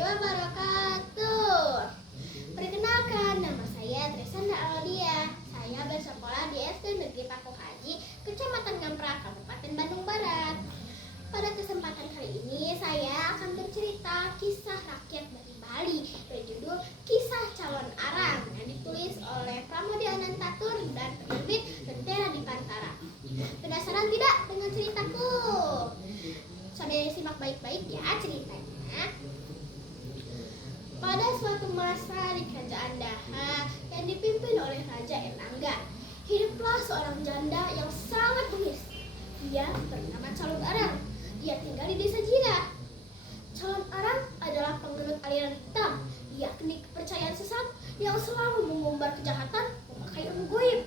wabarakatuh. Perkenalkan, nama saya Tresanda Aulia. Saya bersekolah di SD Negeri Paku Haji, Kecamatan Ngamprak, Kabupaten Bandung Barat. Pada kesempatan kali ini saya akan bercerita kisah rakyat dari Bali berjudul Kisah Calon Arang yang ditulis oleh Pramoedya Anantatur dan penerbit Lentera Dipantara. Penasaran tidak dengan ceritaku? Saudara simak baik-baik ya ceritanya. Pada suatu masa di kerajaan Daha yang dipimpin oleh Raja Erlangga, hiduplah seorang janda yang sangat bengis. Dia bernama Calon Arang. Dia tinggal di desa Jira. Calon Arang adalah penganut aliran hitam, yakni kepercayaan sesat yang selalu mengumbar kejahatan memakai ilmu goib.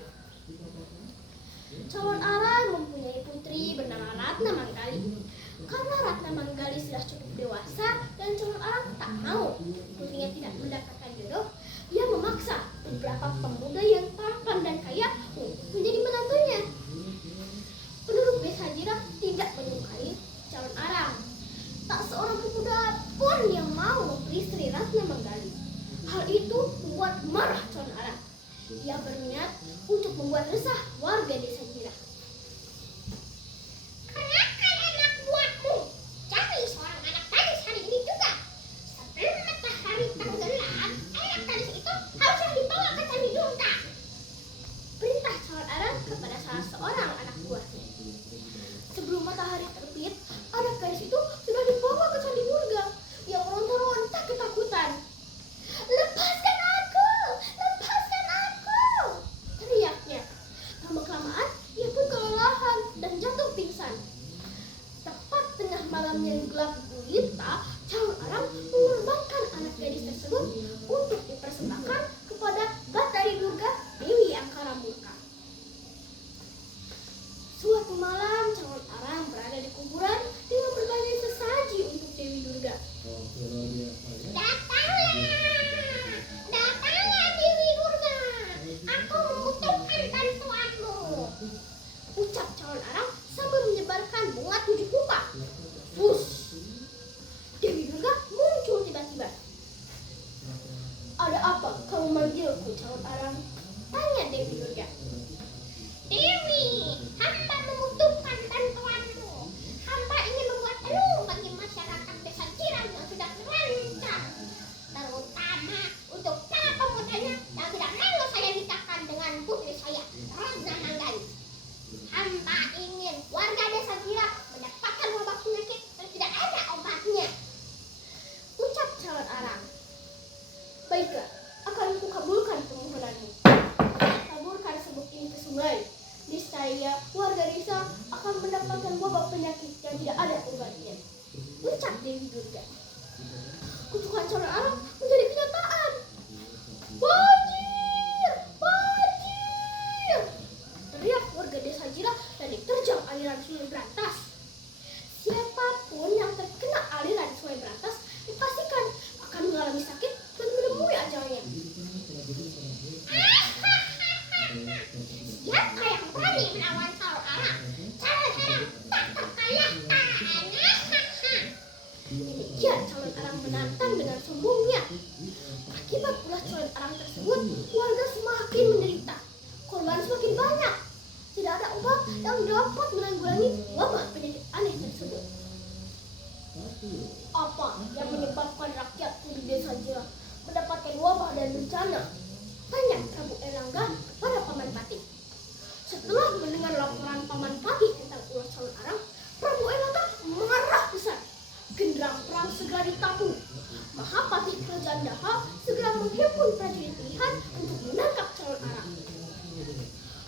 Calon Arang mempunyai putri bernama Ratna Manggali. Karena Ratna Manggali sudah cukup dewasa dan Calon Arang tak mau putrinya tidak mendapatkan jodoh, ia memaksa beberapa pemuda yang tampan dan kaya untuk menjadi menantunya. Penduduk desa Jira tidak menyukai Calon Arang. Tak seorang pemuda pun yang mau memperistri Ratna Manggali. Hal itu membuat marah Calon Arang. Ia berniat untuk membuat resah warga desa Jira. Kenakan anak buahmu, cari seorang anak gadis hari ini juga. Sebelum matahari tenggelam, anak gadis itu harusnya dibawa ke Candi Durga. Perintah Calon Arang kepada salah seorang anak buahnya. Sebelum matahari terbit, anak gadis itu sudah dibawa ke Candi Durga. Ia meronta-ronta ketakutan. "Lepaskan aku! Lepaskan aku!" teriaknya. Lama-kelamaan, ia pun kelelahan dan jatuh pingsan. Tepat tengah malam yang gelap gulita, Calon Arang mengorbankan anak gadis tersebut untuk dipersembahkan kepada Batari Durga, Dewi Angkara Murka. Suatu malam, Calon Arang berada di kuburan dengan berbagai sesaji untuk Dewi Durga. Datanglah Dewi Durga. Aku membutuhkan bantuanmu. Ucap Calon Arang sambil menyebarkan bunga 7 rupa. Wush! Dewi Durga muncul tiba-tiba. "Ada apa kamu memanggilku, Calon Arang?" tanya Dewi Durga. Dewi, hamba membutuhkan bantuanmu. Hamba ingin membuat teluh bagi masyarakat desa Jirang yang sudah terancam, terutama untuk para pemudanya yang tidak mau saya nikahkan dengan putri saya, Ratna Manggali. Hamba ingin warga desa Jirang mendapatkan wabah penyakit yang tidak ada obatnya. Ucap Calon Arang. "Baiklah, akan kukabulkan permohonanmu. Taburkan sabuk ini ke sungai. Niscaya warga desa akan mendapatkan wabah penyakit yang tidak ada obatnya." Ucap Dewi Durga. Kutukan Calon Arang menjadi kenyataan. "Banjir! Banjir!" teriak warga desa Jira dan diterjang aliran Sungai Brantas. Siapapun yang terkena aliran Sungai Brantas dipastikan akan mengalami sakit dan menemui ajalnya. Siapa yang berani melawan Calon Arang? Calon Arang tak terkalahkan. Demikian Calon Arang menantang dengan sombongnya. Akibat ulah Calon Arang tersebut, warga semakin menderita. Korban semakin banyak. Tidak ada obat yang dapat menanggulangi wabah penyakit aneh tersebut. Apa yang menyebabkan rakyat di desa Jira mendapatkan wabah dan bencana? Tanya Prabu Erlangga kepada Paman Patih. Setelah mendengar laporan Paman Patih tentang ulah Calon Arang, Prabu Erlangga marah besar. Genderang perang segera ditabuh. Mahapatih Kerajaan Daha segera menghimpun prajurit pilihan untuk menangkap Calon Arang.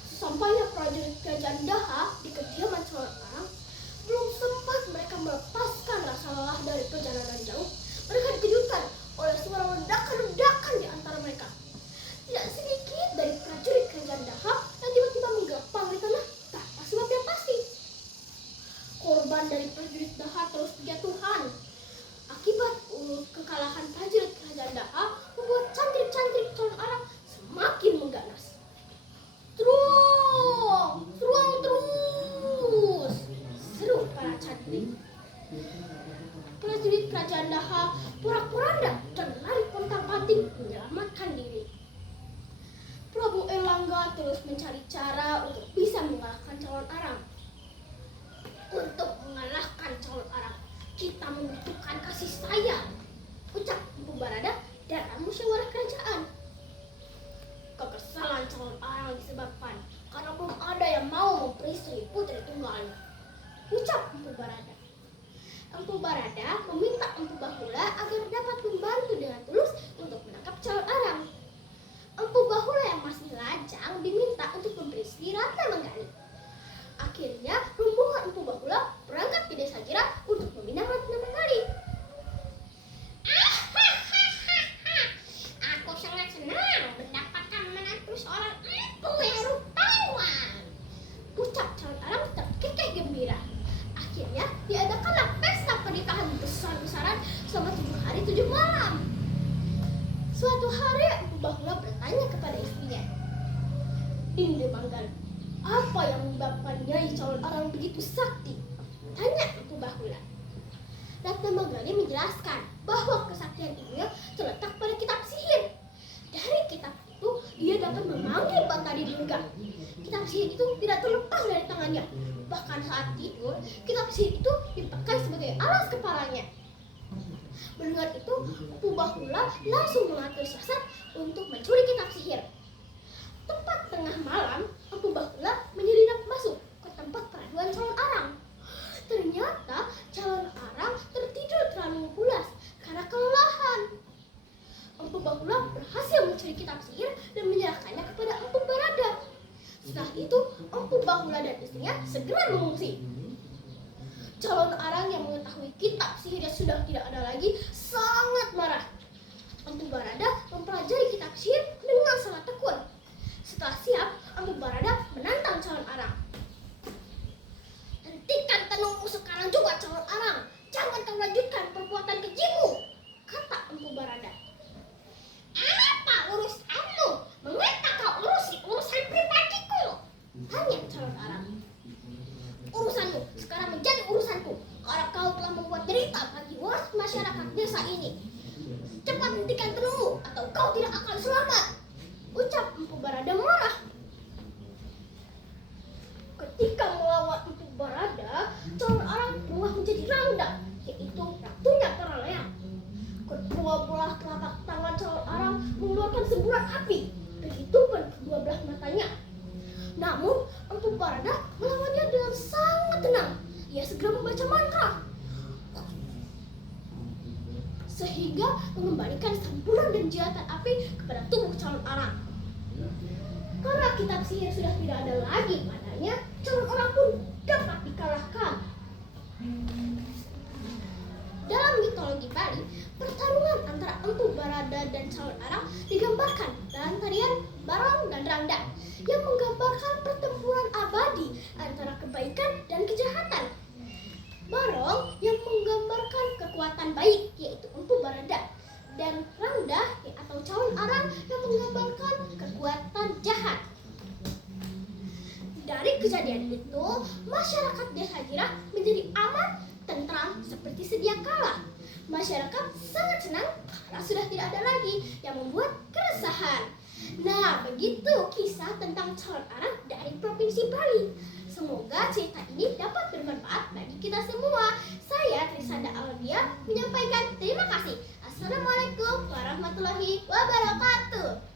Sesampainya prajurit Kerajaan Daha di kediaman Calon Arang, belum sempat mereka melepaskan rasa lelah dari perjalanan jauh, mereka dikejutkan oleh suara ledakan-ledakan di antara mereka. Tidak sedikit dari prajurit Kerajaan Daha yang tiba-tiba menggapang di tanah tanpa sebab yang pasti. Korban dari prajurit Daha terus berjatuhan. Akibat kekalahan prajurit Kerajaan Daha membuat cantrik-cantrik Prajurit kerajaan Daha porak-poranda dan lari pontang-panting menyelamatkan diri. Prabu Erlangga terus mencari cara untuk bisa mengalahkan calon Arang. Untuk mengalahkan calon Arang, kita membutuhkan kasih sayang, ucap Empu Barada dalam musyawarah kerajaan. Kekesalan calon Arang disebabkan karena belum ada yang mau memperistri putri tunggalnya, ucap Empu Barada. Empu Barada meminta Empu Bahula agar dapat membantu dengan tulus untuk menangkap calon Arang. Empu Bahula yang masih lajang diminta untuk memperistri Ratna Manggali. Akhirnya rombongan Empu Bahula berangkat ke desa Jira untuk meminang Ratna Manggali. Aku sangat senang mendapatkan menantu seorang empu yang rupawan, Ucap calon Arang terkekeh gembira. Akhirnya diadakanlah pesta pernikahan besar-besaran selama 7 hari 7 malam. Suatu hari Empu Bahula bertanya kepada istrinya, "Inde Manggali, apa yang menyebabkan Nyai calon Arang begitu sakti?" Tanya Empu Bahula. Ratna Manggali menjelaskan bahwa kesaktian ibunya terletak pada kitab sihir. Dari kitab itu dia dapat memanggil Batari Durga. Kitab sihir itu tidak terlepas dari tangannya. Bahkan saat tidur, kitab sihir itu dipakai sebagai alas kepalanya. Mendengar itu, Empu Bahula langsung mengatur siasat untuk mencuri kitab sihir. Tepat tengah malam, Empu Bahula menyelinap masuk ke tempat peraduan calon Arang. Ternyata calon Arang tertidur terlalu pulas karena kelelahan. Empu Bahula berhasil mencuri kitab sihir dan menyerahkannya kepada Empu Barada. Setelah itu, Empu Bahula dan istrinya segera mengungsi. Calon Arang yang mengetahui kitab sihirnya sudah tidak ada lagi sangat marah. Empu Barada mempelajari kitab sihir dengan sangat tekun. Setelah siap, Empu Barada menantang calon Arang. "Hentikan tenungmu sekarang juga, calon Arang. Jangan kau lanjutkan perbuatan kejimu," kata Empu Barada. Apa urusanmu? Mengapa kau urusi urusan pribadiku? Tanya calon Arang. "Urusanmu sekarang menjadi urusanku karena kau telah membuat derita bagi masyarakat desa ini. Cepat hentikan tenungmu atau kau tidak akan selamat," ucap Empu Barada marah. Ketika melawan Empu Barada, calon Arang berubah menjadi Rangda, yaitu ratunya para layang. Kedua belah telapak tangan calon Arang mengeluarkan semburan api, begitupun kedua belah matanya. Namun Empu Barada melawannya dengan sangat tenang. Ia segera membaca mantra sehingga mengembalikan semburan dan jihatan api kepada tubuh calon Arang. Karena kitab sihir sudah tidak ada lagi padanya, calon Arang pun dapat dikalahkan. Dalam mitologi Bali, pertarungan antara Empu Barada dan calon Arang digambarkan dalam tarian Barong dan Rangda yang menggambarkan pertempuran abadi antara kebaikan dan kejahatan. Barong yang menggambarkan kekuatan baik, yaitu Empu Barada, dan Rangda atau calon Arang yang menggambarkan kekuatan jahat. Dari kejadian itu, masyarakat desa Jira menjadi aman, tentram seperti sedia kala. Masyarakat sangat senang karena sudah tidak ada lagi yang membuat keresahan. Nah, begitu kisah tentang calon Arang dari Provinsi Bali. Semoga cerita ini dapat bermanfaat bagi kita semua. Saya Trisanda Aulia menyampaikan terima kasih. Assalamualaikum warahmatullahi wabarakatuh.